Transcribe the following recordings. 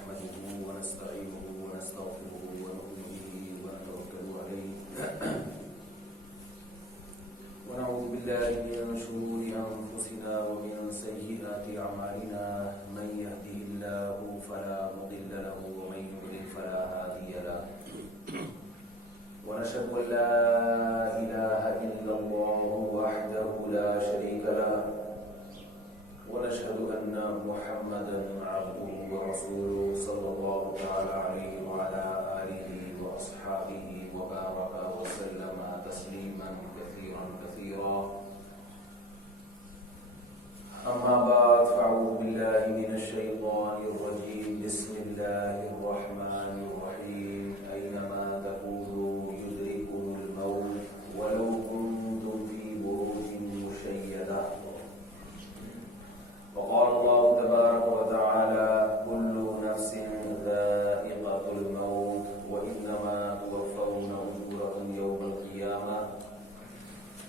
نحمده ونستعينه ونستغفره ونؤمن به ونتوكل عليه ونعوذ بالله من شرور أنفسنا ومن سيئات أعمالنا من يهده الله فلا مضل له ومن يضلل فلا هادي له ونشهد أن لا إله إلا الله وحده لا شريك له ونشهد أن محمدا عبده ورسوله صلى الله تعالى عليه وعلى آله وأصحابه وبارك وسلم تسليما كثيرا كثيرا أما بعد فأعوذ بالله من الشيطان الرجيم بسم الله الرحمن الرحيم أينما تكونوا يدرككم الموت ولو كنتم في بروج مشيدة وقال الله تبارك وتعالى كل نفس ذائقة الموت وإنما توفون أجوركم يوم القيامة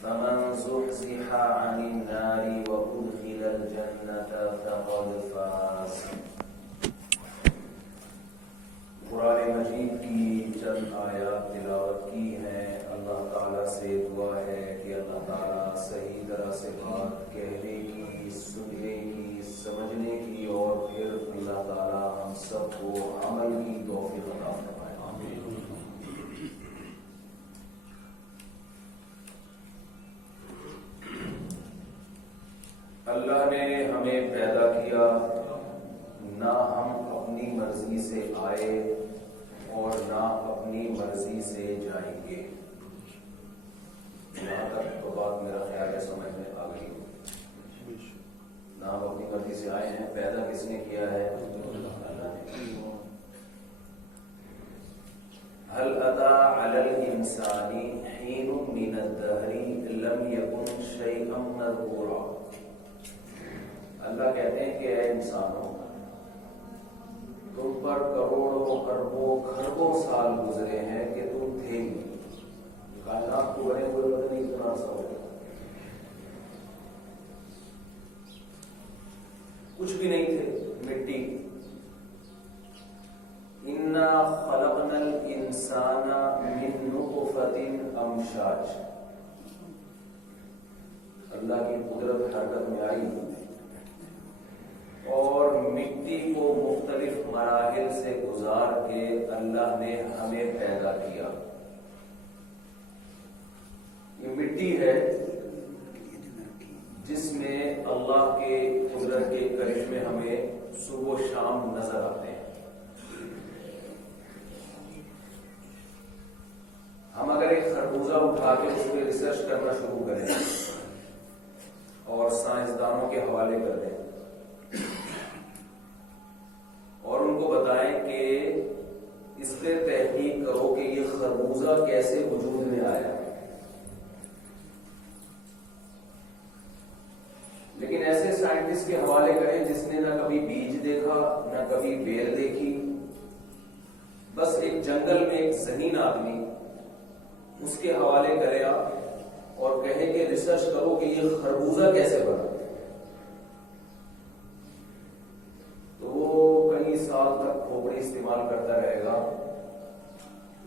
فمن زحزح عن النار وأدخل الجنة فقد فاز. قرآن مجید کی چند آیات تلاوت کی ہیں. اللہ تعالیٰ سے دعا ہے کہ اللہ تعالیٰ صحیح طرح سے بات کہنے کی، سننے کی، سمجھنے کی اور پھر اللہ تعالیٰ ہم سب کو عمل کی توفیق عطا فرمائے. آمین. اللہ نے ہمیں پیدا کیا، نہ ہم اپنی مرضی سے آئے اور نہ اپنی مرضی سے جائیں گے. یہاں تک تو بات میرا خیال ہے سمجھ میں آ گئی. نہ ہم اپنی مرضی سے آئے ہیں. پیدا کس نے کیا ہے؟ اللہ نے. هل أتى على الإنسان حين من الدهر لم يكن شيئا مذكورا. اللہ کہتے ہیں کہ اے انسانوں، تم پر کروڑوں اربوں کھربوں سال گزرے ہیں کہ تم تھے ہی. کائنات کو بنے ہوئے پتہ نہیں کتنا عرصہ ہو گیا، کچھ بھی نہیں تھے، مٹی. انا خلقنا الانسان من نطفة امشاج. اللہ کی قدرت حرکت میں آئی اور مٹی کو مختلف مراحل سے گزار کے اللہ نے ہمیں پیدا کیا. یہ مٹی ہے جس میں اللہ کے قدرت کے کرشمے ہمیں صبح و شام نظر آتے ہیں. ہم اگر ایک خربوزہ اٹھا کے اس پہ ریسرچ کرنا شروع کریں اور سائنسدانوں کے حوالے کر دیں اور ان کو بتائیں کہ اس پہ تحقیق کرو کہ یہ خربوزہ کیسے وجود میں آیا، لیکن ایسے سائنٹسٹ کے حوالے کریں جس نے نہ کبھی بیج دیکھا نہ کبھی بیل دیکھی، بس ایک جنگل میں ایک ذہین آدمی، اس کے حوالے کرے آپ اور کہے کہ ریسرچ کرو کہ یہ خربوزہ کیسے بنا، تو وہ کئی سال تک کھوپڑی استعمال کرتا رہے گا.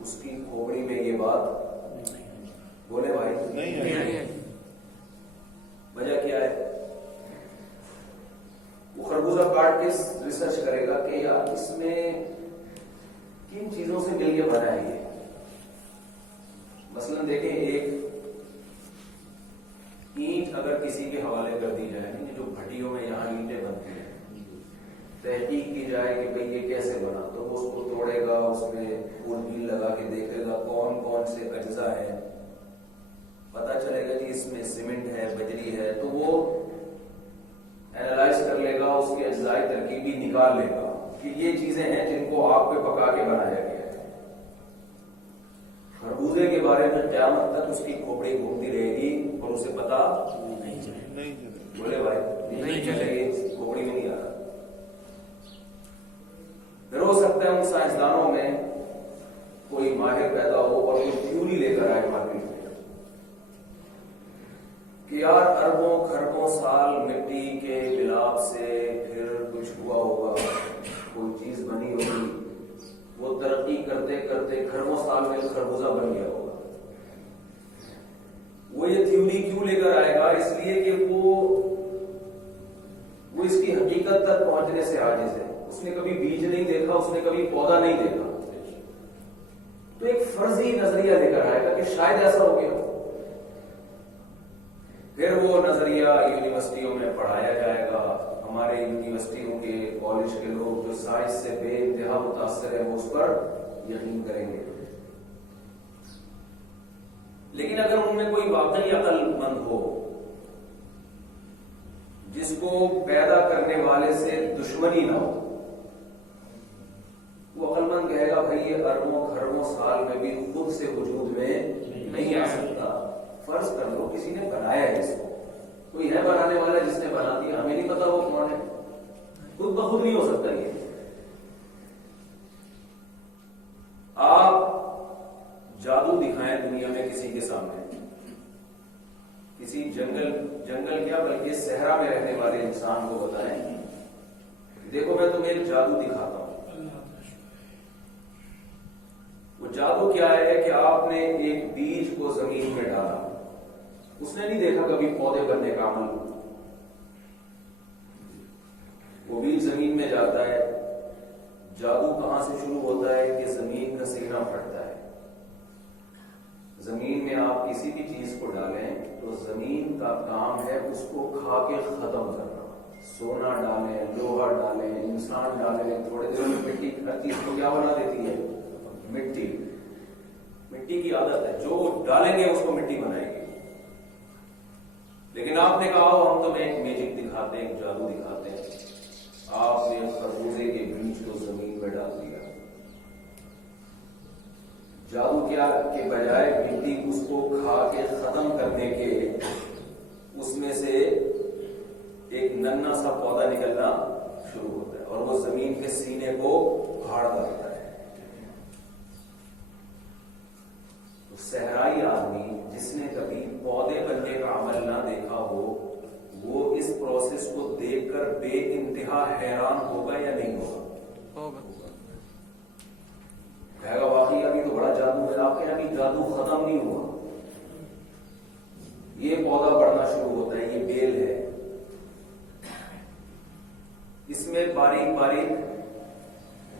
اس کی کھوپڑی میں یہ بات بولے بھائی نہیں ہے. وجہ کیا ہے؟ وہ خربوزہ کاٹ کے ریسرچ کرے گا کہ یار اس میں کن چیزوں سے مل کے بنا ہے یہ. مثلا دیکھیں، ایک اینٹ اگر کسی کے حوالے کر دی جائے، جو بھٹیوں میں یہاں اینٹیں بنتی ہیں، تحقیق کی جائے کہ بھئی یہ کیسے بنا، تو وہ اس کو توڑے گا، اس میں پھول بھی لگا کے دیکھے گا کون کون سے اجزاء ہیں، پتہ چلے گا کہ اس میں سیمنٹ ہے، بجری ہے، تو وہ اینالائز کر لے گا، اس کی اجزائی ترکیبی نکال لے گا کہ یہ چیزیں ہیں جن کو آگ پہ پکا کے بنایا گیا ہے. خربوزے کے بارے میں قیامت تک اس کی کھوپڑی گھومتی رہے گی اور اسے پتا نہیں چلے. بولے بھائی نہیں چلے گی، کھوپڑی میں نہیں آ رہا. پھر ہو سکتا ہے ان سائنسدانوں میں کوئی ماہر پیدا ہو اور کوئی تھیوری لے کر آئے مارکیٹ میں کہ یار اربوں خربوں سال مٹی کے ملاپ سے پھر کچھ ہوا ہوگا، کوئی چیز بنی کرتے کرتے خربوں سال میں خربوزہ بن گیا ہوگا. وہ یہ تھیوری کیوں لے کر آئے گا؟ اس لیے کہ وہ اس کی حقیقت تک پہنچنے سے عاجز ہے. اس نے کبھی بیج نہیں دیکھا, اس نے کبھی پودا نہیں دیکھا, تو ایک فرضی نظریہ لے کر آئے گا کہ شاید ایسا ہو گیا. پھر وہ نظریہ یونیورسٹیوں میں پڑھایا جائے گا. ہمارے یونیورسٹیوں کے کالج کے لوگ جو سائنس سے بے انتہا متاثر ہیں وہ اس پر یقین کریں گے. لیکن اگر ان میں کوئی واقعی عقل مند ہو جس کو پیدا کرنے والے سے دشمنی نہ ہو, وہ عقل مند کہے گا بھائی یہ اربوں خربوں سال میں بھی خود سے وجود میں نہیں آ سکتا. فرض کر لو کسی نے بنایا ہے اس کو, کوئی ہے بنانے والا جس نے بنا دیا, ہمیں نہیں پتا وہ کون ہے. خود بخود نہیں ہو سکتا. یہ آپ جادو دکھائیں دنیا میں کسی کے سامنے, کسی جنگل کیا بلکہ صحرا میں رہنے والے انسان کو بتائیں دیکھو میں تمہیں ایک جادو دکھاتا ہوں. وہ جادو کیا ہے کہ آپ نے ایک بیج کو زمین میں ڈالا, اس نے نہیں دیکھا کبھی پودے بننے کا عمل. وہ بیج زمین میں جاتا ہے. جادو کہاں سے شروع ہوتا ہے کہ زمین کا سینہ پھٹتا ہے. زمین میں آپ کسی بھی چیز کو ڈالیں تو زمین کا کام ہے اس کو کھا کے ختم کرنا. سونا ڈالیں, لوہا ڈالیں, انسان ڈالیں, تھوڑے دیر میں مٹی ہر چیز کو کیا بنا دیتی ہے؟ مٹی. مٹی کی عادت ہے, جو ڈالیں گے اس کو مٹی بنائے گی. لیکن آپ نے کہا ہم تمہیں ایک میجک دکھاتے ہیں, ایک جادو دکھاتے ہیں. آپ نے خربوزے کے بیج کو زمین میں ڈال دیا. جادو کیا کہ بجائے مٹی اس کو کھا کے ختم کرنے کے, اس میں سے ایک ننھا سا پودا نکلنا شروع ہوتا ہے اور وہ زمین کے سینے کو پھاڑ ڈالتا ہے. تو صحرائی آدمی جس نے کبھی پودے بننے کا عمل نہ دیکھا ہو, وہ اس پروسیس کو دیکھ کر بے انتہا حیران ہوگا یا نہیں ہوگا؟ کہے گا واقعی ابھی تو بڑا جادو ہے. آپ کے ابھی جادو ختم نہیں ہوا. یہ پودا بڑھنا شروع ہوتا ہے, یہ بیل ہے, اس میں باریک باریک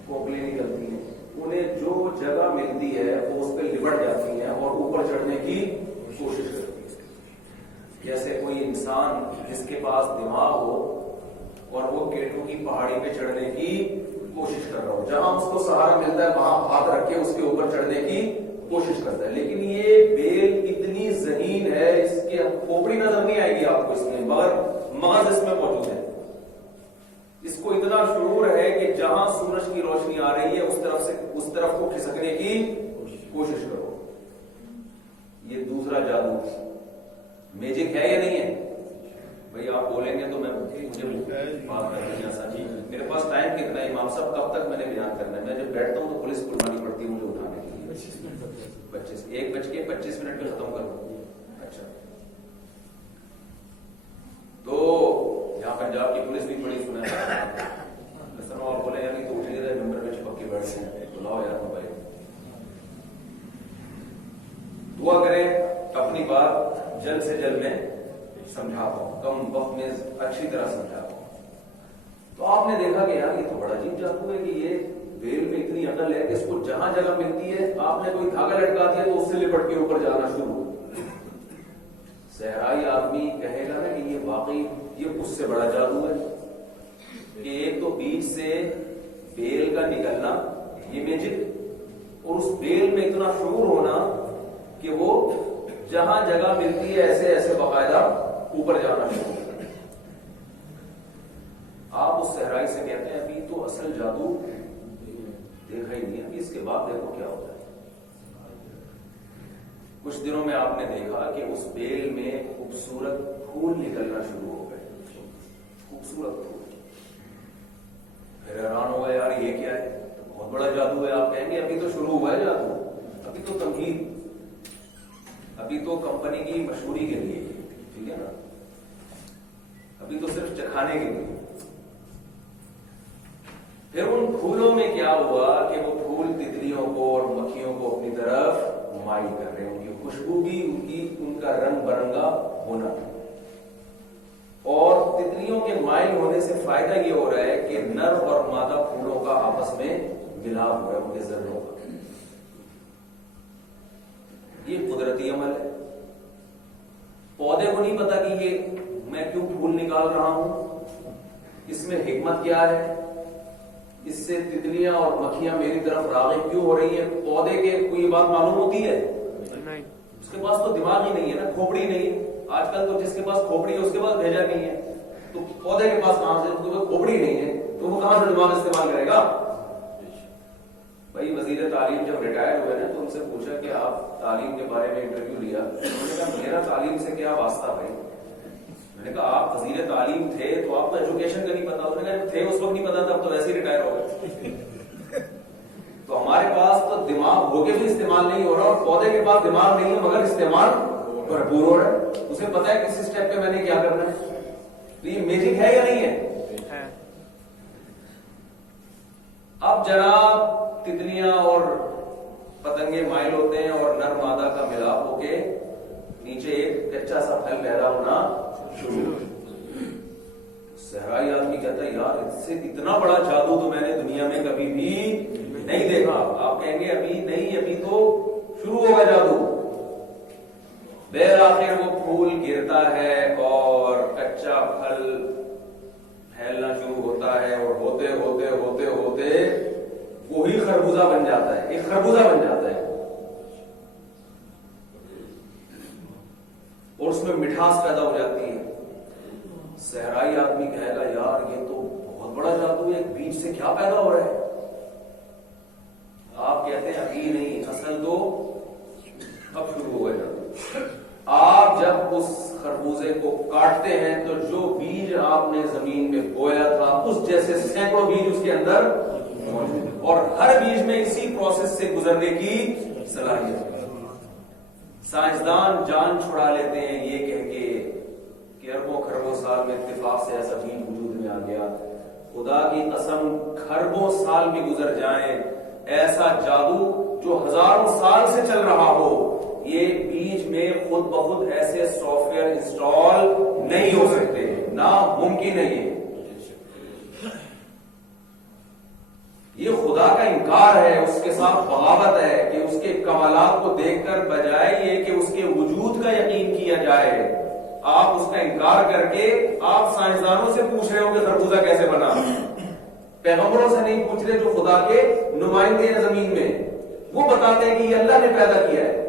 پوپلیں نکلتی ہیں. انہیں جو جگہ ملتی ہے وہ اس پہ لپٹ جاتی ہیں اور اوپر چڑھنے کی کوشش کرتی ہے. جیسے کوئی انسان جس کے پاس دماغ ہو اور وہ کیٹو کی پہاڑی پہ چڑھنے کی کوشش کر رہا ہو, جہاں اس کو سہارا ملتا ہے وہاں ہاتھ رکھ کے اس کے اوپر چڑھنے کی کوشش کرتا ہے. لیکن یہ بیل اتنی ذہین ہے, اس کے کھوپڑی نظر نہیں آئے گی آپ کو اس میں, مگر مغز اس میں موجود ہے. اس کو اتنا شعور ہے کہ جہاں سورج کی روشنی آ رہی ہے اس طرف کو کھسکنے کی کوشش کرو. یہ دوسرا جادو میجک ہے یا نہیں ہے؟ بھائی آپ بولیں گے تو مجھے بات کرنی ہے ایسا. جی میرے پاس ٹائم کتنا ہے امام صاحب, کب تک میں نے بیان کرنا ہے؟ میں جب بیٹھتا ہوں تو پولیس بلوانی پڑتی ہے مجھے اٹھانے کے لیے. 1:25 پہ ختم کر دو. اچھا, تو یہاں پنجاب کی پولیس بھی بڑی سنا ہے. آپ بولے یار تو اٹھ گئے ممبر میں چپک کے بیٹھتے ہیں, تو لاؤ یار موبائل. دعا کریں اپنی بات جلد سے جلد میں سمجھا پاؤں, کم وقت میں اچھی طرح سمجھا پاؤں. تو آپ نے دیکھا کہ یار یہ تو بڑا عجیب جادو ہے کہ یہ بیل میں اتنی عقل ہے کہ اس کو جہاں جگہ ملتی ہے آپ نے کوئی دھاگا لٹکا دیا تو اس سے لپٹ کے اوپر جانا شروع. صحرائی آدمی کہے گا نا کہ یہ واقعی یہ اس سے بڑا جادو ہے کہ ایک تو بیج سے بیل کا نکلنا یہ میجک, اور اس بیل میں اتنا شعور ہونا کہ وہ جہاں جگہ ملتی ہے ایسے ایسے باقاعدہ اوپر جانا شروع ہوتا ہے. آپ اس صحرائی سے کہتے ہیں ابھی تو اصل جادو دیکھا ہی نہیں, ابھی اس کے بعد دیکھو کیا ہوتا ہے. کچھ دنوں میں آپ نے دیکھا کہ اس بیل میں خوبصورت پھول نکلنا شروع ہو گئے, خوبصورت پھول. پھر حیران ہو گئے یار یہ کیا ہے, بہت بڑا جادو ہے. آپ کہیں گے ابھی تو شروع ہوا ہے جادو, ابھی تو تمہید, ابھی تو کمپنی کی مشہوری کے لیے, ٹھیک ہے نا, ابھی تو صرف چکھانے کے لیے. پھر ان پھولوں میں کیا ہوا کہ وہ پھول تتلیوں کو اور مکھیوں کو اپنی طرف مائل کر رہے ہیں، ان کی خوشبو بھی، ان کا رنگ برنگا ہونا، اور تتلیوں کے مائل ہونے سے فائدہ یہ ہو رہا ہے کہ نر اور مادہ پھولوں کا آپس میں ملاپ ہو رہا ہے، ان کے ذروں کا۔ یہ قدرتی عمل ہے۔ پودے کو نہیں پتا کہ یہ میں کیوں پھول نکال رہا ہوں، اس میں حکمت کیا ہے، اس سے تتلیاں اور مکھیاں میری طرف راغب کیوں ہو رہی ہیں۔ پودے کے کوئی بات معلوم ہوتی ہے؟ اس کے پاس تو دماغ ہی نہیں ہے نا، کھوپڑی نہیں ہے۔ آج کل تو جس کے پاس کھوپڑی ہے اس کے پاس بھیجا نہیں ہے، تو پودے کے پاس کہاں سے، اس کے پاس کھوپڑی نہیں ہے تو وہ کہاں سے دماغ استعمال کرے گا؟ بھائی وزیر تعلیم جب ریٹائر ہوئے نا تو ان سے پوچھا کہ آپ تعلیم کے بارے میں انٹرویو لیا، انہوں نے کہا میرا تعلیم سے کیا واسطہ بھائی۔ میں نے کہا آپ وزیر تعلیم تھے تو آپ کو ایجوکیشن کا نہیں پتا؟ انہوں نے کہا تھے اس وقت نہیں پتا تھا، اب تو ویسے ہی ریٹائر ہو گئے۔ تو ہمارے پاس تو دماغ ہو کے بھی استعمال نہیں ہو رہا، اور پودے کے پاس دماغ نہیں ہے مگر استعمال بھرپور ہو رہا ہے، اسے پتا ہے کس اسٹیپ پہ میں نے کیا کرنا ہے۔ تو یہ میجک ہے یا نہیں ہے؟ اب جناب تتلیاں اور پتنگے مائل ہوتے ہیں اور نر مادہ کا ملاپ ہو کے نیچے ایک کچا سا پھل پیدا ہونا شروع۔ صحرائی آدمی کہتا ہے یار اس سے اتنا بڑا جادو تو میں نے دنیا میں کبھی بھی نہیں دیکھا۔ آپ کہیں گے ابھی نہیں، ابھی تو شروع ہوگا جادو۔ بالآخر وہ پھول گرتا ہے اور کچا پھل پھیلنا شروع ہوتا ہے، اور ہوتے ہوتے ہوتے ہوتے وہی خربوزہ بن جاتا ہے، ایک خربوزہ بن جاتا ہے، اور اس میں مٹھاس پیدا ہو جاتی ہے۔ صحرائی آدمی کہے گا یار یہ تو بہت بڑا جادو ہے، ایک بیج سے کیا پیدا ہو رہا ہے؟ آپ کہتے ہیں ابھی نہیں، اصل تو اب شروع ہو گیا۔ آپ جب اس خربوزے کو کاٹتے ہیں تو جو بیج آپ نے زمین میں بویا تھا اس جیسے سینکڑوں بیج اس کے اندر موجود، اور ہر بیج میں اسی پروسیس سے گزرنے کی صلاحیت ہے۔ سائنسدان جان چھڑا لیتے ہیں یہ کہہ کے کہ اربوں خربوں سال میں اتفاق سے ایسا بیج وجود میں آ گیا۔ خدا کی قسم خربوں سال بھی گزر جائیں، ایسا جادو جو ہزاروں سال سے چل رہا ہو یہ بیج میں خود بخود ایسے سافٹ ویئر انسٹال نہیں ہو سکتے، ناممکن ہے۔ یہ خدا کا انکار ہے، اس کے ساتھ بغاوت ہے کہ اس کے کمالات کو دیکھ کر بجائے یہ کہ اس کے وجود کا یقین کیا جائے، آپ اس کا انکار کر کے آپ سائنسدانوں سے پوچھ رہے ہو کہ خربوزہ کیسے بنا۔ پیغمبروں سے نہیں پوچھ رہے جو خدا کے نمائندے ہیں زمین میں، وہ بتاتے ہیں کہ یہ اللہ نے پیدا کیا ہے۔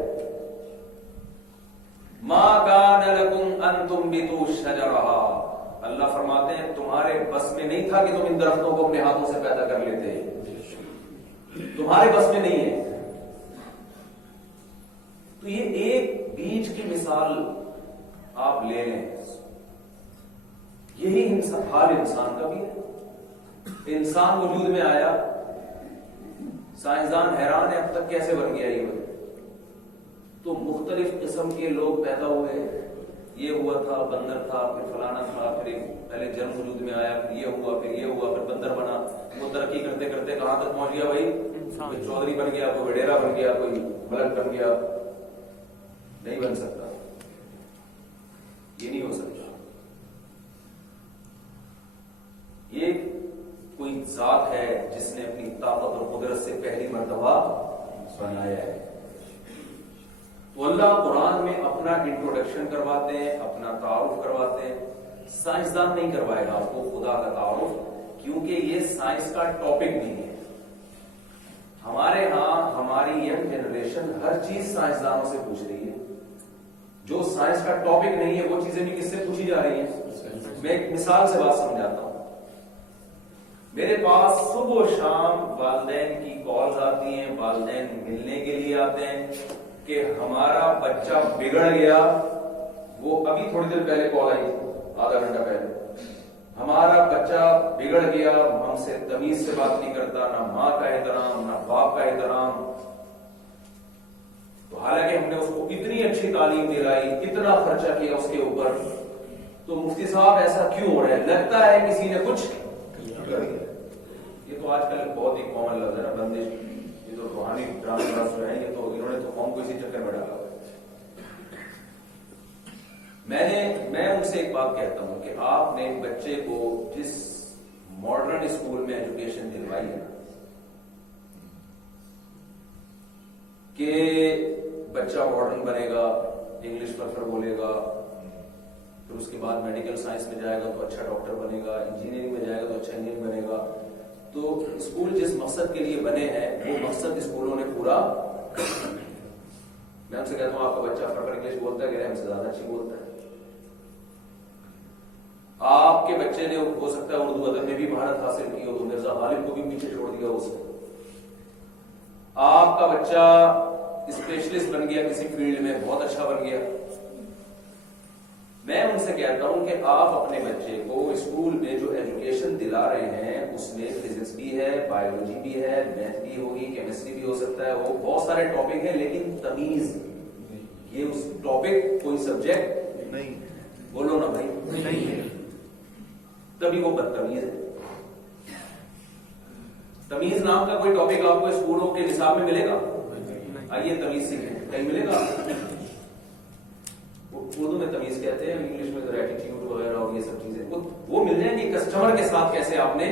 ما کان لکم ان تنبتوا شجرہا، اللہ فرماتے ہیں تمہارے بس میں نہیں تھا کہ تم ان درختوں کو اپنے ہاتھوں سے پیدا کر لیتے، تمہارے بس میں نہیں ہے۔ تو یہ ایک بیج کی مثال آپ لے لیں، یہی حال انسان کا بھی ہے۔ انسان وجود میں آیا، سائنسدان حیران ہے اب تک کیسے بن گیا یہ، تو مختلف قسم کے لوگ پیدا ہوئے، یہ ہوا تھا، بندر تھا، پھر فلانا تھا، پھر پہلے جن وجود میں آیا، پھر یہ ہوا، پھر یہ ہوا، پھر بندر بنا۔ وہ ترقی کرتے کرتے کہاں تک پہنچ گیا بھائی؟ کوئی چودھری بن گیا، کوئی وڈیرا بن گیا، کوئی ملک بن گیا۔ نہیں بن سکتا، یہ نہیں ہو سکتا۔ یہ کوئی ذات ہے جس نے اپنی طاقت اور قدرت سے پہلی مرتبہ بنایا ہے۔ تو اللہ قرآن میں اپنا انٹروڈکشن کرواتے ہیں، اپنا تعارف کرواتے ہیں۔ سائنسدان نہیں کروائے گا آپ کو خدا کا تعارف، کیونکہ یہ سائنس کا ٹاپک نہیں ہے۔ ہمارے ہاں ہماری ینگ جنریشن ہر چیز سائنسدانوں سے پوچھ رہی ہے، جو سائنس کا ٹاپک نہیں ہے وہ چیزیں بھی کس سے پوچھی جا رہی ہیں۔ میں ایک مثال سے بات سمجھاتا ہوں۔ میرے پاس صبح و شام والدین کی کالز آتی ہیں، والدین ملنے کے لیے آتے ہیں کہ ہمارا بچہ بگڑ گیا۔ وہ ابھی تھوڑی دیر پہلے کال آئی، آدھا گھنٹہ پہلے، ہمارا بچہ بگڑ گیا، ہم سے تمیز سے بات نہیں کرتا، نہ ماں کا احترام نہ باپ کا احترام۔ تو حالانکہ ہم نے اس کو اتنی اچھی تعلیم دلائی، اتنا خرچہ کیا اس کے اوپر، تو مفتی صاحب ایسا کیوں ہو رہا ہے؟ لگتا ہے کسی نے کچھ کر دیا۔ یہ تو آج کل بہت ہی کامن لفظ ہے نا، بندش. یہ تو روحانی ٹرانسفر جو ہیں، یہ تو انہوں نے تو قوم کو اسی چکر میں ڈالا ہوا ہے. میں ان سے ایک بات کہتا ہوں کہ آپ نے بچے کو جس ماڈرن اسکول میں ایجوکیشن دلوائی ہے کہ بچہ ماڈرن بنے گا، انگلش پر بولے گا، پھر اس کے بعد میڈیکل سائنس میں جائے گا تو اچھا ڈاکٹر بنے گا، انجینئرنگ میں جائے گا تو اچھا انجینئر بنے گا، تو اسکول جس مقصد کے لیے بنے ہیں وہ مقصد اسکولوں نے پورا. میں ان سے کہتا ہوں آپ کا بچہ فٹر انگلش بولتا ہے کہ ہم سے زیادہ اچھی بولتا ہے. آپ کے بچے نے ہو سکتا ہے اردو ادب میں بھی مہارت حاصل کی ہو تو مرزا غالب کو بھی پیچھے چھوڑ دیا اس نے. آپ کا بچہ اسپیشلسٹ بن گیا کسی فیلڈ میں، بہت اچھا بن گیا. میں ان سے کہتا ہوں کہ آپ اپنے بچے کو اسکول میں جو ایجوکیشن دلا رہے ہیں اس میں فزکس بھی ہے، بایولوجی بھی ہے، میتھ بھی ہوگی، کیمسٹری بھی ہو سکتا ہے، وہ بہت سارے ٹاپک ہیں، لیکن تمیز یہ اس ٹاپک کوئی سبجیکٹ نہیں. بولو نا بھائی، نہیں ہے. تبھی وہ بدتمیز ہے. تمیز نام کا کوئی ٹاپک آپ کو اسکولوں کے نصاب میں ملے گا؟ آئیے تمیز سیکھیں، کہیں ملے گا؟ اردو میں تمیز کہتے ہیں، انگلش میں تو ایٹیٹیوڈ وغیرہ اور یہ سب چیزیں وہ مل جائیں گی. کسٹمر کے ساتھ کیسے آپ نے،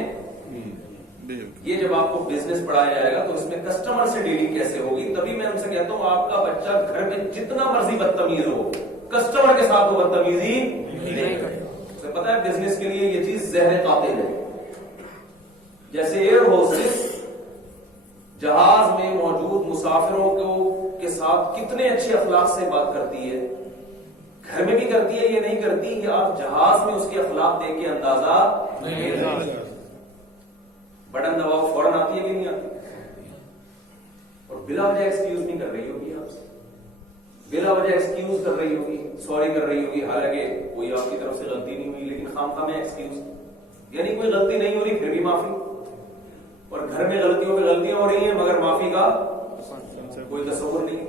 یہ جب آپ کو بزنس پڑھایا جائے گا تو اس میں کسٹمر سے ڈیلنگ کیسے ہوگی. تبھی میں ان سے کہتا ہوں آپ کا بچہ گھر میں جتنا مرضی بدتمیز ہو، کسٹمر کے ساتھ وہ بدتمیزی نہیں کرے. اسے پتا ہے بزنس کے لیے یہ چیز زہر قاتل ہے. جیسے ایئر ہوسٹس جہاز میں موجود مسافروں کے ساتھ کتنے اچھے اخلاق سے بات کرتی ہے، گھر میں بھی کرتی ہے، یہ نہیں کرتی کہ آپ جہاز میں اس کے اخلاق دیکھ کے اندازہ نہیں. بٹن دباؤ فوراً آتی ہے کہ نہیں آتی، اور بلا وجہ ایکسکیوز نہیں کر رہی ہوگی آپ سے، بلا وجہ ایکسکیوز کر رہی ہوگی، سوری کر رہی ہوگی، حالانکہ کوئی آپ کی طرف سے غلطی نہیں ہوئی لیکن خام میں ایکسکیوز. یعنی کوئی غلطی نہیں ہو رہی پھر بھی معافی، اور گھر میں غلطیوں پہ غلطیاں ہو رہی ہیں مگر معافی کا کوئی تصور نہیں.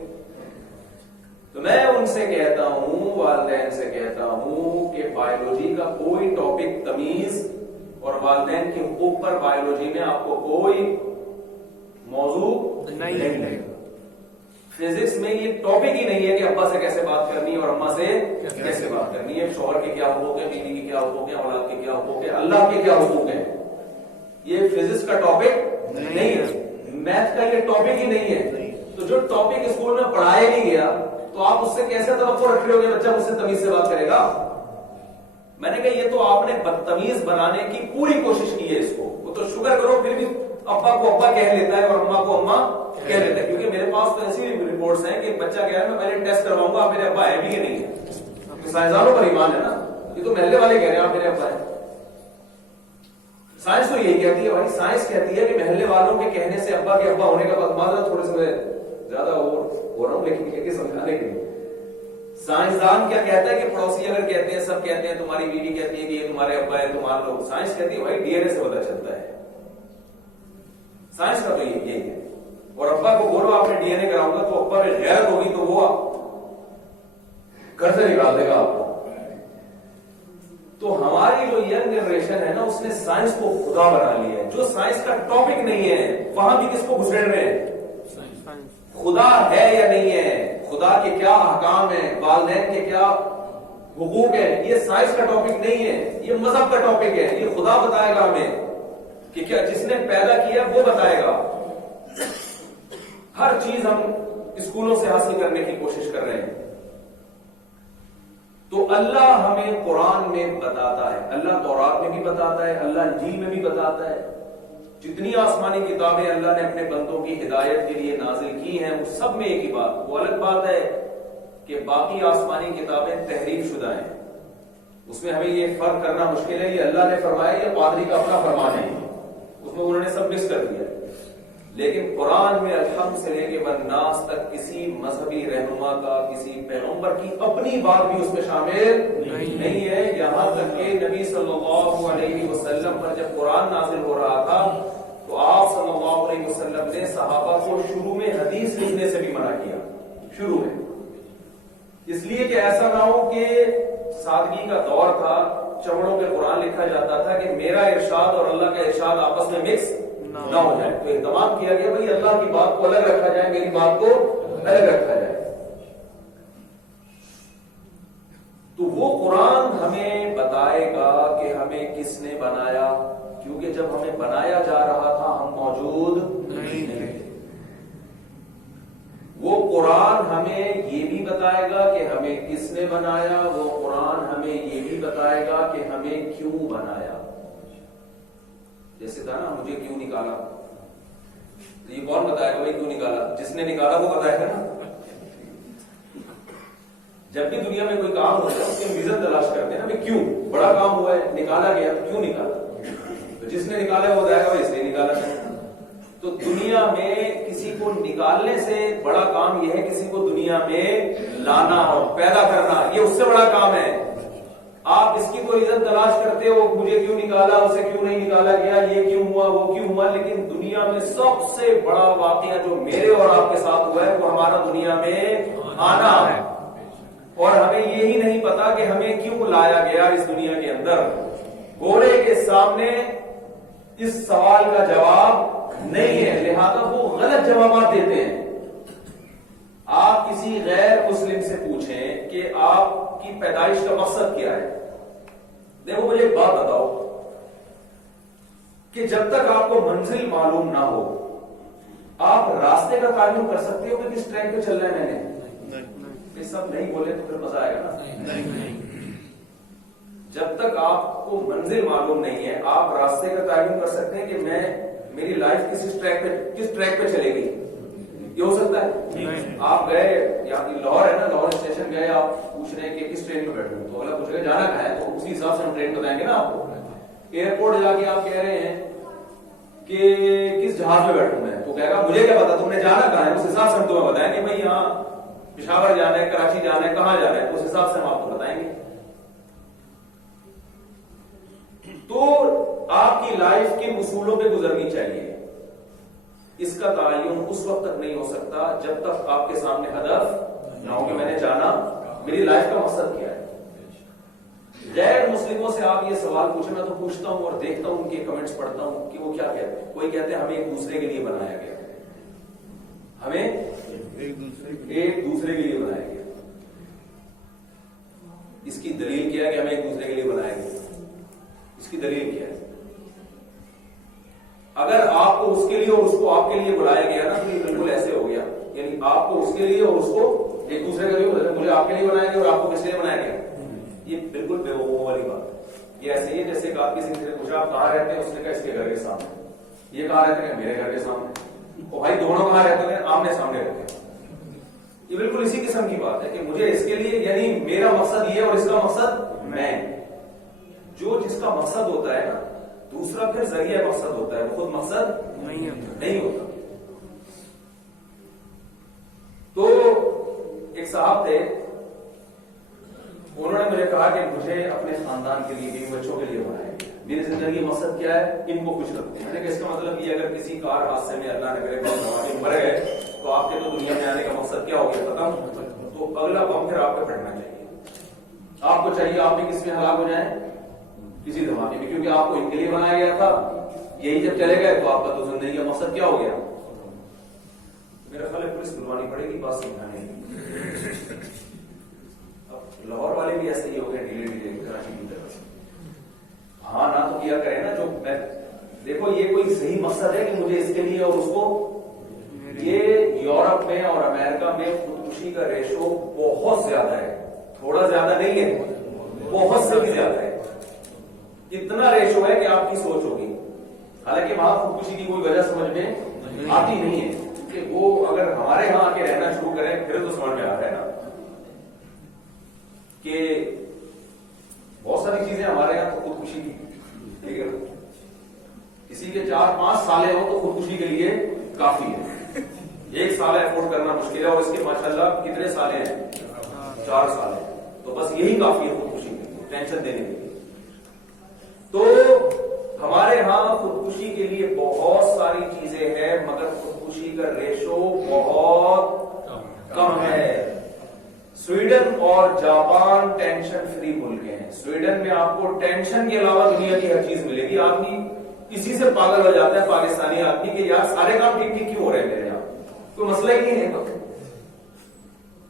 تو میں ان سے کہتا ہوں، والدین سے کہتا ہوں کہ بایولوجی کا کوئی ٹاپک تمیز اور والدین کے حقوق پر بایولوجی میں آپ کو کوئی موضوع نہیں ملے گا. فزکس میں یہ ٹاپک ہی نہیں ہے کہ ابا سے کیسے بات کرنی ہے اور اماں سے کیسے بات کرنی ہے، شوہر کے کیا حقوق ہیں، بیوی کے کیا حقوق ہیں، اولاد کے کیا حقوق ہیں، اللہ کے کیا حقوق ہیں. یہ فزکس کا ٹاپک نہیں ہے، میتھ کا یہ ٹاپک ہی نہیں ہے. تو جو ٹاپک اسکول میں پڑھایا نہیں گیا تو آپ اس سے کیسے توقع رکھ رہے ہو کہ بچہ مجھ سے تمیز سے بات کرے گا. میں نے کہا یہ تو آپ نے بدتمیز بنانے کی پوری کوشش کی ہے اس کو. وہ تو شکر کرو پھر بھی ابا کو ابا کہہ لیتا ہے اور اماں کو اماں کہہ لیتا ہے، کیونکہ میرے پاس تو ایسی رپورٹس ہیں کہ بچہ کہہ رہا ہے میں پہلے ٹیسٹ کرواؤں گا آپ میرے ابا ہے بھی کہ نہیں ہے. سائنسدانوں پر ایمان ہے نا، یہ تو محلے والے کہہ رہے ہیں آپ میرے ابا ہیں. سائنس تو یہی کہتی ہے بھائی، سائنس کہتی ہے کہ محلے والوں کے کہنے سے ابا کے ابا ہونے کا بعد معذرت تھوڑے سے زیادہ ہو رہا ہوں لیکن یہ سمجھانے کے لیے. سائنسدان کیا کہتا ہے کہ پڑوسی اگر کہتے ہیں، سب کہتے ہیں، تمہاری بیوی کہتی ہے کہ یہ تمہارے ابا ہے تو مان لو. سائنس کہتی ہے بھائی ڈی این اے سے پتا چلتا ہے، سائنس کا تو یہی ہے. اور ابا کو بولو آپ نے ڈی این اے کراؤں گا تو ابا میں غیرت ہوگی تو وہ گھر سے نکال دے گا آپ کو. تو ہماری جو ینگ جنریشن ہے نا اس نے سائنس کو خدا بنا لیا ہے. جو سائنس کا ٹاپک نہیں ہے وہاں بھی کس کو گھسیڑ رہے ہیں، خدا ہے یا نہیں ہے، خدا کے کیا احکام ہیں، والدین کے کیا حقوق ہیں. یہ سائنس کا ٹاپک نہیں ہے، یہ مذہب کا ٹاپک ہے. یہ خدا بتائے گا ہمیں کہ کیا جس نے پیدا کیا وہ بتائے گا. ہر چیز ہم اسکولوں سے حاصل کرنے کی کوشش کر رہے ہیں. تو اللہ ہمیں قرآن میں بتاتا ہے، اللہ تورات میں بھی بتاتا ہے، اللہ انجیل میں بھی بتاتا ہے. جتنی آسمانی کتابیں اللہ نے اپنے بندوں کی ہدایت کے لیے نازل کی ہیں وہ سب میں ایک ہی بات. وہ الگ بات ہے کہ باقی آسمانی کتابیں تحریف شدہ ہیں، اس میں ہمیں یہ فرق کرنا مشکل ہے یہ اللہ نے فرمایا یا پادری کا اپنا فرمان ہے، اس میں انہوں نے سب مکس کر دیا. لیکن قرآن میں الحمد سے لے کے والناس تک کسی مذہبی رہنما کا، کسی پیغمبر کی اپنی بات بھی اس میں شامل نہیں ہے. یہاں تک کہ نبی صلی اللہ علیہ وسلم پر جب قرآن نازل ہو رہا تھا تو آپ صلی اللہ علیہ وسلم نے صحابہ کو شروع میں حدیث لکھنے سے بھی منع کیا، شروع میں، اس لیے کہ ایسا نہ ہو کہ سادگی کا دور تھا، چمڑوں پہ قرآن لکھا جاتا تھا کہ میرا ارشاد اور اللہ کا ارشاد آپس میں مکس نہ ہو جائے. تو اہتمام کیا گیا بھائی اللہ کی بات کو الگ رکھا جائے, میری بات کو الگ رکھا جائے. تو وہ قرآن ہمیں بتائے گا کہ ہمیں کس نے بنایا, کیونکہ جب ہمیں بنایا جا رہا تھا ہم موجود نہیں تھے. وہ قرآن ہمیں یہ بھی بتائے گا کہ ہمیں کس نے بنایا, وہ قرآن ہمیں یہ بھی بتائے گا کہ ہمیں کیوں بنایا. جیسے تھا نا مجھے کیوں نکالا, تو یہ کون بتائے گا بھائی کیوں نکالا؟ جس نے نکالا وہ بتائے گا نا. جب بھی دنیا میں کوئی کام ہوتا ہے اس کے ریزن تلاش کرتے ہیں نا, بھائی کیوں بڑا کام ہوا ہے, نکالا گیا, کیوں نکالا؟ تو جس نے نکالا وہ بتائے گا بھائی اس نے نکالا. تو دنیا میں کسی کو نکالنے سے بڑا کام یہ ہے کسی کو دنیا میں لانا اور پیدا کرنا, یہ اس سے بڑا کام ہے. آپ اس کی کوئی ریزن تلاش کرتے ہو, مجھے کیوں نکالا, اسے کیوں نہیں نکالا گیا, یہ کیوں ہوا, وہ کیوں ہوا, لیکن دنیا میں سب سے بڑا واقعہ جو میرے اور آپ کے ساتھ ہوا ہے وہ ہمارا دنیا میں آنا ہے. اور ہمیں یہی نہیں پتا کہ ہمیں کیوں لایا گیا اس دنیا کے اندر. گھوڑے کے سامنے اس سوال کا جواب نہیں ہے, لہذا وہ غلط جوابات دیتے ہیں. آپ کسی غیر مسلم سے پوچھیں کہ آپ کی پیدائش کا مقصد کیا ہے, دیکھو مجھے ایک بات بتاؤ کہ جب تک آپ کو منزل معلوم نہ ہو آپ راستے کا تعین کر سکتے ہو کہ کس ٹرین پہ چل رہے ہیں. یہ سب نہیں بولے تو پھر مزہ آئے گا نا. جب تک آپ کو منزل معلوم نہیں ہے آپ راستے کا تعین کر سکتے ہیں کہ میری لائف کس ٹریک پہ چلے گی. یہ ہو سکتا ہے آپ گئے یہاں لاہور ہے نا, لاہور اسٹیشن گئے, آپ پوچھ رہے ہیں کہ کس ٹرین میں بیٹھوں, تو اگلا پوچھے گا جانا کہاں ہے, تو اسی حساب سے ہم ٹرین بتائیں گے نا آپ کو. ایئرپورٹ جا کے آپ کہہ رہے ہیں کہ کس جہاز میں بیٹھوں میں, تو کہے گا مجھے کیا پتا تم نے جانا کہاں ہے, اس حساب سے ہم تمہیں بتائیں گے بھائی یہاں پشاور جانا ہے, کراچی جانا ہے, کہاں جانا ہے, تو اس حساب سے ہم آپ کو بتائیں گے. تو آپ کی لائف کن اصولوں پہ گزرنی چاہیے, اس کا تعین اس وقت تک نہیں ہو سکتا جب تک آپ کے سامنے ہدف نہ ہو کہ میں نے جانا, میری لائف کا مقصد کیا ہے. غیر مسلموں سے آپ یہ سوال پوچھیں, میں تو پوچھتا ہوں اور دیکھتا ہوں ان کے کمنٹس پڑھتا ہوں کہ وہ کیا کہتے ہیں. کوئی کہتے ہیں ہمیں ایک دوسرے کے لیے بنایا گیا, ہمیں ایک دوسرے کے لیے بنایا گیا. اس کی دلیل کیا ہے کہ ہمیں ایک دوسرے کے لیے بنایا گیا؟ اس کی دلیل کیا ہے؟ اگر آپ کو اس کے لیے اور اس کو آپ کے لیے بلایا گیا نا تو یہ بالکل ایسے ہو گیا, یعنی آپ کو اس کے لیے اور اس کو ایک دوسرے کے لیے, مجھے آپ کے لیے بنایا گیا اور آپ کو کس لیے بنایا گیا. یہ بالکل بے وقوف والی بات. یہ ایسے ہی ہے جیسے کہ آپ کسی سے پوچھا آپ کہاں رہتے ہیں, اس نے کہا اس کے گھر کے سامنے. یہ کہاں رہتے ہیں, میرے گھر کے سامنے. تو بھائی دونوں کہاں رہتے ہیں, آمنے سامنے رہتے ہیں. یہ بالکل اسی قسم کی بات ہے کہ مجھے اس کے لیے, یعنی میرا مقصد یہ اور اس کا مقصد میں. جو جس کا مقصد ہوتا ہے نا, دوسرا پھر ذریعہ مقصد ہوتا ہے, وہ خود مقصد نہیں ہوتا. تو ایک صاحب تھے, انہوں نے مجھے کہا کہ مجھے اپنے خاندان کے لیے, بیوی بچوں کے لیے بنایا, میری زندگی مقصد کیا ہے, ان کو خوش رکھتے ہیں. اس کا مطلب یہ اگر کسی کار حادثے میں اللہ نے کرے بہت مر گئے تو آپ کے تو دنیا میں آنے کا مقصد کیا ہو گیا ختم, تو اگلا بم پھر آپ پہ پھٹنا چاہیے. آپ کو چاہیے آپ بھی کس میں ہلاک ہو جائیں, کسی دھماکے میں, کیونکہ آپ کو ان کے لیے بنایا گیا تھا. یہی جب چلے گئے تو آپ کا تو زندگی کا مقصد کیا ہو گیا. میرا خیال ہے پولیس بلوانی پڑے گی بات سمجھانے کی. اب لاہور والے بھی ایسے ہی ہو گئے ڈیلے کراچی کی طرف. ہاں نہ تو کیا کریں نا, جو میں دیکھو یہ کوئی صحیح مقصد ہے کہ مجھے اس کے لیے اور اس کو. یہ یورپ میں اور امریکہ میں خودکشی کا ریشو بہت زیادہ ہے, تھوڑا زیادہ نہیں ہے, بہت سے بھی زیادہ ہے. اتنا ریشو ہے کہ آپ کی سوچ ہوگی. حالانکہ وہاں خودکشی کی کوئی وجہ سمجھ میں آتی نہیں ہے, کہ وہ اگر ہمارے یہاں آ کے رہنا شروع کریں پھر تو سمجھ میں آ رہا ہے نا کہ بہت ساری چیزیں ہمارے یہاں تو خودکشی کی, ٹھیک ہے, کسی کے 4-5 سالے ہو تو خودکشی کے لیے کافی ہے. 1 سال افورڈ کرنا مشکل ہے, اور اس کے ماشاءاللہ کتنے سالے ہیں, 4 سال ہیں, تو بس یہی کافی ہے خودکشی کے لیے, ٹینشن دینے کے لیے. تو ہمارے ہاں خودکشی کے لیے بہت ساری چیزیں ہیں, مگر خودکشی کا ریشو بہت کم ہے. سویڈن اور جاپان ٹینشن فری ملک ہیں. سویڈن میں آپ کو ٹینشن کے علاوہ دنیا کی ہر چیز ملے گی. آدمی اسی سے پاگل ہو جاتا ہے پاکستانی آدمی کہ یار سارے کام ٹھیک ٹھیک کیوں ہو رہے ہیں میرے یہاں، کوئی مسئلہ ہی نہیں ہے.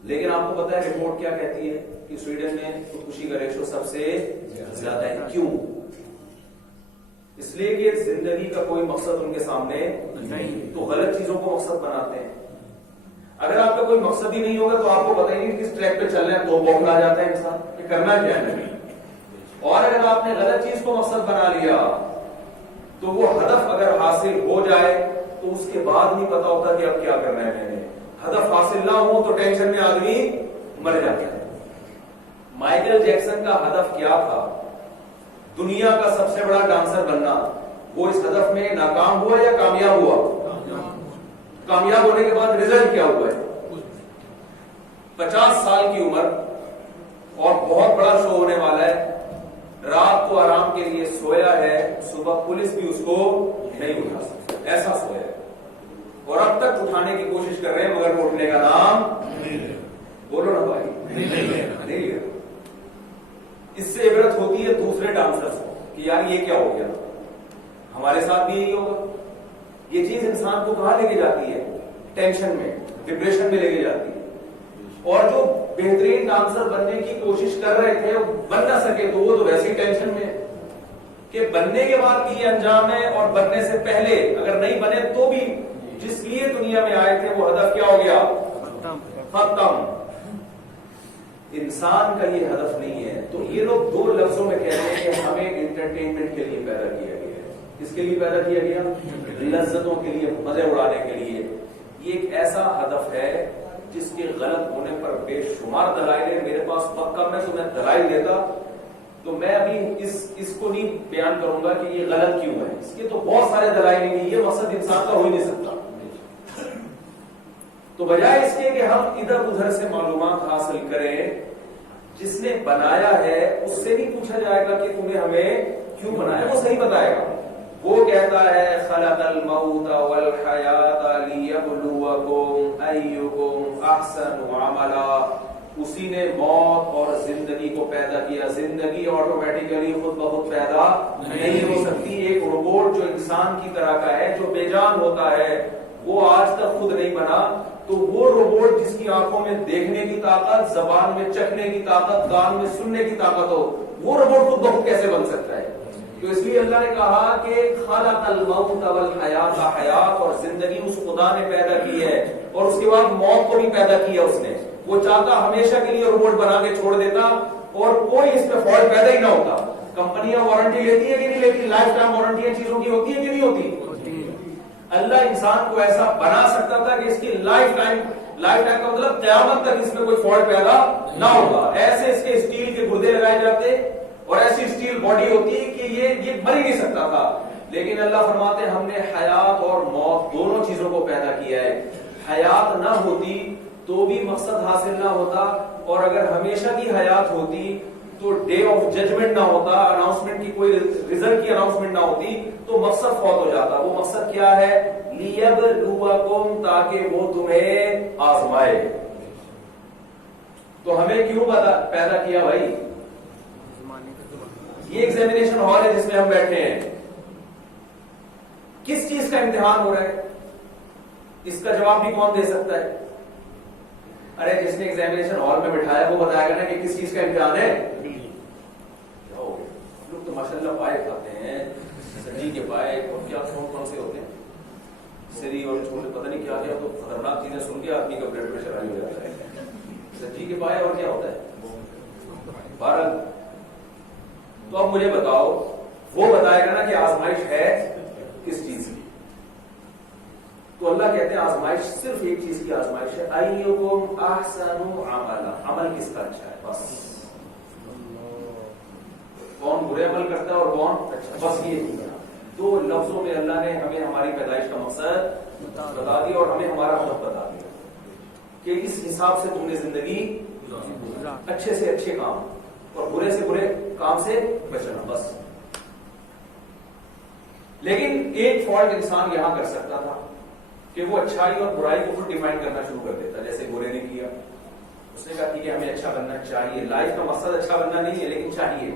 لیکن آپ کو پتا ہے رپورٹ کیا کہتی ہے کہ سویڈن میں خودکشی کا ریشو سب سے زیادہ ہے. کیوں؟ اس لیے کہ زندگی کا کوئی مقصد ان کے سامنے نہیں، تو غلط چیزوں کو مقصد بناتے ہیں. اگر آپ کا کوئی مقصد ہی نہیں ہوگا تو آپ کو پتہ ہی نہیں کس ٹریک پہ چل رہے ہیں، تو بوکھلا جاتا ہے انسان کہ کرنا کیا ہے. اور اگر آپ نے غلط چیز کو مقصد بنا لیا تو وہ ہدف اگر حاصل ہو جائے تو اس کے بعد نہیں پتا ہوتا کہ اب کیا کرنا ہے. میں نے ہدف حاصل نہ ہو تو ٹینشن میں آدمی مر جاتا ہے. مائیکل جیکسن کا ہدف کیا تھا؟ دنیا کا سب سے بڑا ڈانسر بننا. وہ اس ہدف میں ناکام ہوا یا کامیاب ہوا؟ کامیاب ہونے کے بعد رزلٹ کیا ہوا ہے؟ 50 سال کی عمر اور بہت بڑا شو ہونے والا ہے. رات کو آرام کے لیے سویا ہے، صبح پولیس بھی اس کو نہیں اٹھا سکتی، ایسا سویا ہے. اور اب تک اٹھانے کی کوشش کر رہے ہیں مگر اٹھنے کا نام بولو نا بھائی نہیں. اس سے عبرت ہوتی ہے دوسرے ڈانسرز کو کہ یار یہ کیا ہو گیا، ہمارے ساتھ بھی یہی ہوگا. یہ چیز انسان کو کہاں لے کے جاتی ہے؟ ٹینشن میں، ڈپریشن میں لے کے جاتی ہے. اور جو بہترین ڈانسر بننے کی کوشش کر رہے تھے بن نہ سکے تو وہ تو ویسے ہی ٹینشن میں کہ بننے کے بعد بھی یہ انجام ہے، اور بننے سے پہلے اگر نہیں بنے تو بھی جس لیے دنیا میں آئے تھے وہ ہدف کیا ہو گیا؟ ختم. انسان کا یہ ہدف نہیں ہے. تو یہ لوگ دو لفظوں میں کہہ رہے ہیں کہ ہمیں انٹرٹینمنٹ کے لیے پیدا کیا گیا ہے. کس کے لیے پیدا کیا گیا؟ لذتوں کے لیے، مزے اڑانے کے لیے. یہ ایک ایسا ہدف ہے جس کے غلط ہونے پر بے شمار دلائل ہے. میرے پاس وقت کم ہے تو میں دلائل دیتا، تو میں ابھی اس کو نہیں بیان کروں گا کہ یہ غلط کیوں ہے. اس کے تو بہت سارے دلائل ہیں. یہ مقصد انسان کا ہو ہی نہیں سکتا. تو بجائے اس کے کہ ہم ادھر ادھر سے معلومات حاصل کریں، جس نے بنایا ہے اس سے نہیں پوچھا جائے گا کہ تم نے ہمیں کیوں بنایا، وہ صحیح بتائے گا. وہ کہتا ہے خلق الموت والحیات لیبلوکم ایکم احسن عملا. اسی نے موت اور زندگی کو پیدا کیا. زندگی آٹومیٹیکلی خود بخود پیدا نہیں ہو سکتی. ایک روبوٹ جو انسان کی طرح کا ہے، جو بے جان ہوتا ہے، وہ آج تک خود نہیں بنا. تو وہ روبوٹ جس کی آنکھوں میں دیکھنے کی طاقت، زبان میں چکھنے کی طاقت، کان میں سننے کی طاقت ہو، وہ روبوٹ خود بخود کیسے بن سکتا ہے؟ تو اس لیے اللہ نے کہا کہ خلق الموت والحیات، حیات اور زندگی اس خدا نے پیدا کی ہے، اور اس کے بعد موت کو بھی پیدا کیا اس نے. وہ چاہتا ہمیشہ کے لیے روبوٹ بنا کے چھوڑ دیتا اور کوئی اس پہ فالٹ پیدا ہی نہ ہوتا. کمپنیاں وارنٹی لیتی ہے کہ نہیں لیتی؟ لائف ٹائم وارنٹیاں چیزوں کی ہوتی ہے کہ نہیں ہوتی؟ اللہ انسان کو ایسا بنا سکتا تھا کہ اس کی لائف ٹائم کا مطلب قیامت تک اس میں کوئی فالٹ پیدا نہ ہوگا. ایسے اس کے اسٹیل کے گردے لگائے جاتے اور ایسی اسٹیل باڈی ہوتی کہ یہ مر ہی نہیں سکتا تھا. لیکن اللہ فرماتے ہیں ہم نے حیات اور موت دونوں چیزوں کو پیدا کیا ہے. حیات نہ ہوتی تو بھی مقصد حاصل نہ ہوتا، اور اگر ہمیشہ کی حیات ہوتی تو ڈے آف ججمنٹ نہ ہوتا، اناؤنسمنٹ کی کوئی ریزلٹ کی اناؤنسمنٹ نہ ہوتی تو مقصد فوت ہو جاتا. وہ مقصد کیا ہے؟ لیبلوکم، تاکہ وہ تمہیں آزمائے. تو ہمیں کیوں پیدا کیا بھائی؟ یہ ایگزامینیشن ہال ہے جس میں ہم بیٹھے ہیں. کس چیز کا امتحان ہو رہا ہے؟ اس کا جواب بھی کون دے سکتا ہے؟ ارے جس نے ایگزامینیشن ہال میں بٹھایا وہ بتائے گا نا کہ کس چیز کا امتحان ہے. لوگ تو ماشاءاللہ پائے کھاتے ہیں، سبزی کے پائے، اور کیا کون سے ہوتے ہیں، سری اور چھوٹے پتہ نہیں کیا کیا. تو خطرناک چیزیں سن کے آدمی کا بلڈ پریشر ہائی ہو جاتا ہے. سبزی کے پائے اور کیا ہوتا ہے؟ بارہ. تو اب مجھے بتاؤ، وہ بتائے گا نا کہ آزمائش ہے کس چیز کی. تو اللہ کہتے ہیں آزمائش صرف ایک چیز کی آزمائش ہے، ایکم احسن عملا. عمل کس کا اچھا ہے، بس. کون برے عمل کرتا ہے اور کون اچھا، بس. یہ دو لفظوں میں اللہ نے ہمیں ہماری پیدائش کا مقصد بتا دیا اور ہمیں ہمارا ہدف بتا دیا کہ اس حساب سے تم نے زندگی اچھے سے اچھے کام اور برے سے برے کام سے بچنا، بس. لیکن ایک فالٹ انسان یہاں کر سکتا تھا کہ وہ اچھائی اور برائی کو خود ڈیفائن کرنا شروع کر دیتا. جیسے گورے نے کیا، اس نے کہا کہ ہمیں اچھا بننا چاہیے. لائف کا مقصد اچھا بننا نہیں ہے لیکن چاہیے.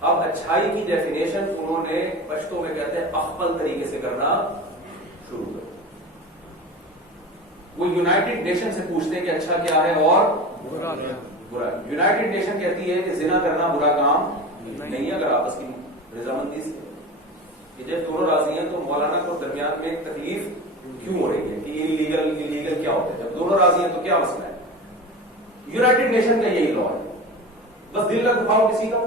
اب اچھائی کی ڈیفینیشن انہوں نے پشتو میں کہتے ہیں اخبل طریقے سے کرنا شروع کر. وہ یونائٹڈ نیشن سے پوچھتے ہیں کہ اچھا کیا ہے اور برا. یونائٹڈ نیشن کہتی ہے کہ زنا کرنا برا کام نہیں ہے اگر آپس کی رضامندی سے. کہ جب دونوں راضی ہیں تو مولانا کو درمیان میں ایک تکلیف کیوں ہو رہی ہے کہ انلیگل کیا ہوتا ہے؟ جب دونوں راضی ہیں تو کیا مسئلہ ہے؟ یونائٹڈ نیشن کا یہی لا ہے. بس دل نہ دکھاؤ کسی کا,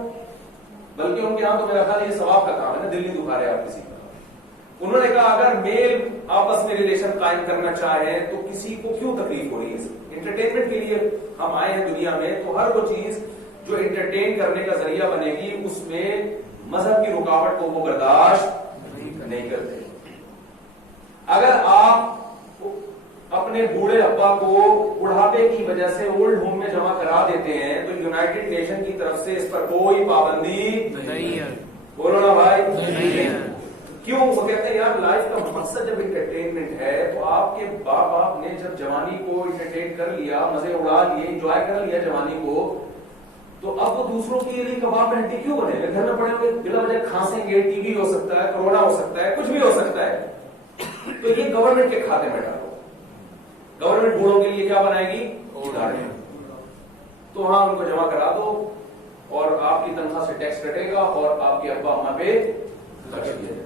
بلکہ ان کے یہاں تو میرا خیال یہ ثواب کا کام ہے نا, دل نہیں دکھا رہے آپ کسی کا. انہوں نے کہا اگر میل آپس میں ریلیشن قائم کرنا چاہیں تو کسی کو کیوں تکلیف ہو رہی ہے؟ انٹرٹینمنٹ کے لیے ہم آئے ہیں دنیا میں, تو ہر وہ چیز جو انٹرٹین کرنے کا ذریعہ بنے گی اس میں مذہب کی رکاوٹ کو وہ برداشت نہیں کرتے. اگر آپ اپنے بوڑھے ابا کو بڑھاپے کی وجہ سے اولڈ ہوم میں جمع کرا دیتے ہیں تو یونائٹڈ نیشن کی طرف سے اس پر کوئی پابندی نہیں ہے. بولو نا بھائی, نہیں ہے. کیوں؟ وہ کہتے ہیں یار لائف کا مقصد جب انٹرٹینمنٹ ہے تو آپ کے باپ باپ نے جب جوانی کو انٹرٹین کر لیا, مزے اڑا لیے, انجوائے کر لیا جوانی کو, تو اب وہ دوسروں کے لیے کباب میں ہڈی کیوں بنے گا؟ گھر میں پڑے ہوئے بلا وجہ کھانسیں گے, ٹی وی ہو سکتا ہے, کورونا ہو سکتا ہے, کچھ بھی ہو سکتا ہے. تو یہ گورنمنٹ کے کھاتے میں ڈالو. گورنمنٹ بوڑھوں کے لیے کیا بنائے گی؟ تو ہاں ان کو جمع کرا دو اور آپ کی تنخواہ سے ٹیکس کٹے گا اور آپ کے ابا اما پہ خرچ کیا جائے.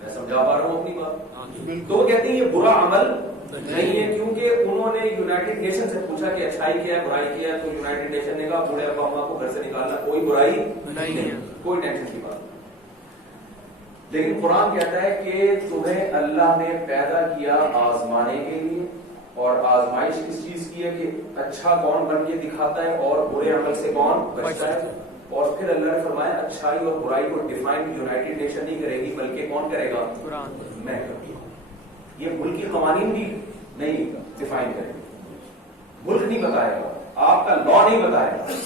میں سمجھا پا رہا ہوں اپنی بات؟ تو وہ کہتے ہیں یہ برا عمل نہیں ہے, کیونکہ انہوں نے یونائٹڈ نیشن سے پوچھا کہ اچھائی کیا ہے برائی کیا ہے, تو یونائٹڈ نیشن نے کہا بوڑھے ابا اما کو گھر سے نکالنا کوئی برائی نہیں ہے, کوئی ٹینشن کی بات. لیکن قرآن کہتا ہے کہ تمہیں اللہ نے پیدا کیا آزمانے کے لیے, اور آزمائش کس چیز کی ہے کہ اچھا کون بن کے دکھاتا ہے اور برے عمل سے کون بچتا ہے. اور پھر اللہ نے فرمایا اچھائی اور برائی کو ڈیفائن یونائٹڈ نیشن نہیں کرے گی بلکہ کون کرے گا؟ میں کروں گا. یہ ملکی قوانین بھی نہیں ڈیفائن کرے گا, ملک نہیں بتائے گا, آپ کا لا نہیں بتائے گا,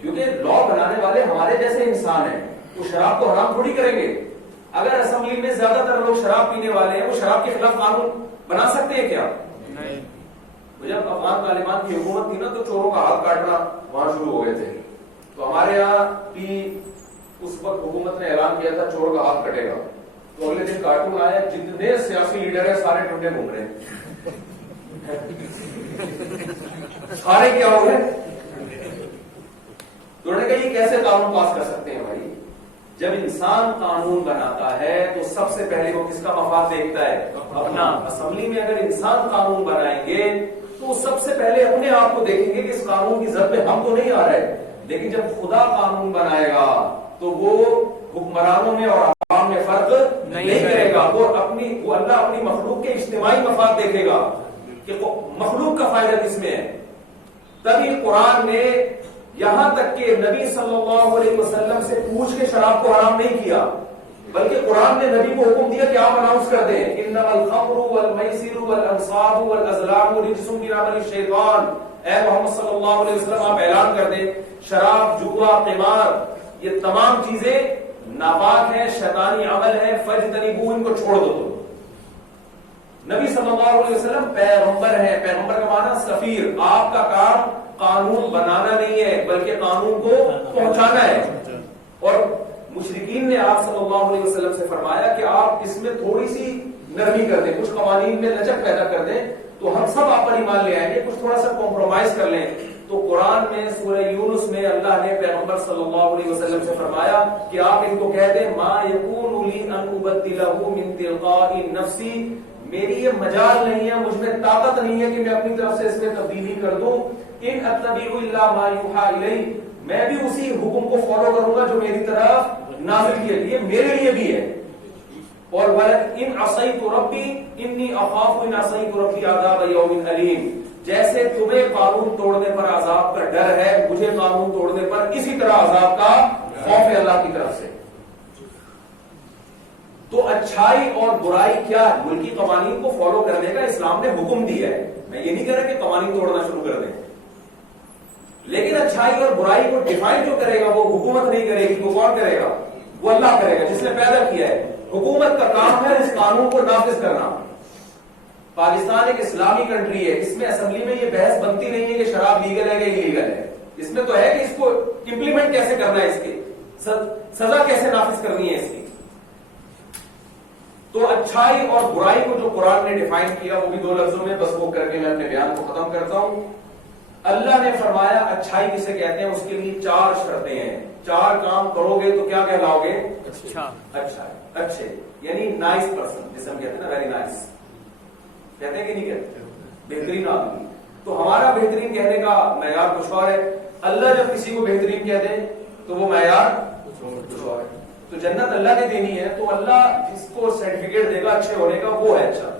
کیونکہ لا بنانے والے ہمارے جیسے انسان ہیں. وہ شراب کو حرام تھوڑی کریں گے. اگر اسمبلی میں زیادہ تر لوگ شراب پینے والے ہیں, وہ شراب کے خلاف قانون بنا سکتے ہیں کیا؟ نہیں. جب افغان طالبان کی حکومت تھی نا تو چوروں کا ہاتھ کاٹنا وہاں شروع ہو گئے تھے. تو ہمارے یہاں بھی اس وقت حکومت نے اعلان کیا تھا چور کا ہاتھ کٹے گا, تو اگلے دن کارٹون آیا, جتنے سیاسی لیڈر ہیں سارے ٹنڈے گھوم رہے ہیں. سارے کیا ہو گئے؟ تو انہوں نے کہا یہ کیسے قانون پاس کر سکتے ہیں بھائی؟ جب انسان قانون بناتا ہے تو سب سے پہلے وہ کس کا مفاد دیکھتا ہے؟ اپنا. اسمبلی میں اگر انسان قانون بنائیں گے تو سب سے پہلے اپنے آپ کو دیکھیں گے کہ اس قانون کی زد میں ہم تو نہیں آ رہے. لیکن جب خدا قانون بنائے گا تو وہ حکمرانوں میں اور عوام میں فرق نہیں کرے گا. وہ اللہ اپنی مخلوق کے اجتماعی مفاد دیکھے گا کہ مخلوق کا فائدہ کس میں ہے. تبھی قرآن نے یہاں تک کہ نبی صلی اللہ علیہ وسلم سے پوچھ کے شراب کو حرام نہیں کیا, بلکہ قرآن نے نبی کو حکم دیا کہ آپ اناؤنس کر دیں انما الخمر والمیسر والانصاب والازلام رجس من عمل الشیطان. اے محمد صلی اللہ علیہ وسلم آپ اعلان کر دیں شراب, جوا, قمار یہ تمام چیزیں ناپاک ہیں, شیطانی عمل ہے, فاجتنبوہ ان کو چھوڑ دو. تو نبی صلی اللہ علیہ وسلم پیغمبر ہیں, پیغمبر کا معنی سفیر. آپ کا کام قانون بنانا نہیں ہے بلکہ قانون کو پہنچانا ہے. اور مشرکین نے آپ صلی اللہ علیہ وسلم سے فرمایا کہ آپ اس میں تھوڑی سی نرمی کر دیں, کچھ قوانین میں لچک پیدا کر دیں تو ہم سب آپ پر ایمان لے آئیں گے, کچھ تھوڑا سا کمپرومائز کر لیں. تو قرآن میں سورہ یونس میں اللہ نے پیغمبر صلی اللہ علیہ وسلم سے فرمایا کہ آپ ان کو کہہ دیں ما یکون لی ان ابدلہ من تلقاء نفسی, میری یہ مجال نہیں ہے, مجھ میں طاقت نہیں ہے کہ میں اپنی طرف سے اس میں تبدیلی کر دوں. ان اتبع الا ما یوحى الی, میں بھی اسی حکم کو فالو کروں گا جو میری طرف نازل کیا, یہ میرے لیے بھی ہے. اور ان عصیت ربی انی اخاف ان عصیت ربی عذاب یوم علیم, جیسے تمہیں قانون توڑنے پر عذاب کا ڈر ہے, مجھے قانون توڑنے پر اسی طرح عذاب کا خوف ہے اللہ کی طرف سے. تو اچھائی اور برائی کیا, ملکی قوانین کو فالو کرنے کا اسلام نے حکم دیا ہے. میں یہ نہیں کہہ رہا کہ قوانین توڑنا شروع کر دیں, لیکن اچھائی اور برائی کو ڈیفائن جو کرے گا وہ حکومت نہیں کرے گی, وہ کون کرے گا؟ وہ اللہ کرے گا جس نے پیدا کیا ہے. حکومت کا کام ہے اس قانون کو نافذ کرنا. پاکستان ایک اسلامی کنٹری ہے, اس میں اسمبلی میں یہ بحث بنتی نہیں ہے کہ شراب لیگل ہے کہ انلیگل ہے. اس میں تو ہے کہ اس کو امپلیمنٹ کیسے کرنا ہے، اس کے سزا کیسے نافذ کرنی ہے اس کی. تو اچھائی اور برائی کو جو قرآن نے ڈیفائن کیا وہ بھی 2 لفظوں میں، بس وہ کر کے میں اپنے بیان کو ختم کرتا ہوں. اللہ نے فرمایا اچھائی کسے کہتے ہیں، اس کے لیے 4 شرطیں ہیں. 4 کام کرو گے تو کیا کہلاؤ گے؟ اچھا. اچھے یعنی نائس پرسن، جسے ہم کہتے ہیں نا ویری نائس، کہتے ہیں کہ نہیں کہتے؟ بہترین آدمی. تو ہمارا بہترین کہنے کا معیار کچھ اور ہے. اللہ جب کسی کو بہترین کہہ دے تو وہ معیار کچھ اور ہے. تو جنت اللہ نے دینی ہے تو اللہ جس کو سرٹیفکیٹ دے گا اچھے ہونے کا وہ ہے اچھا.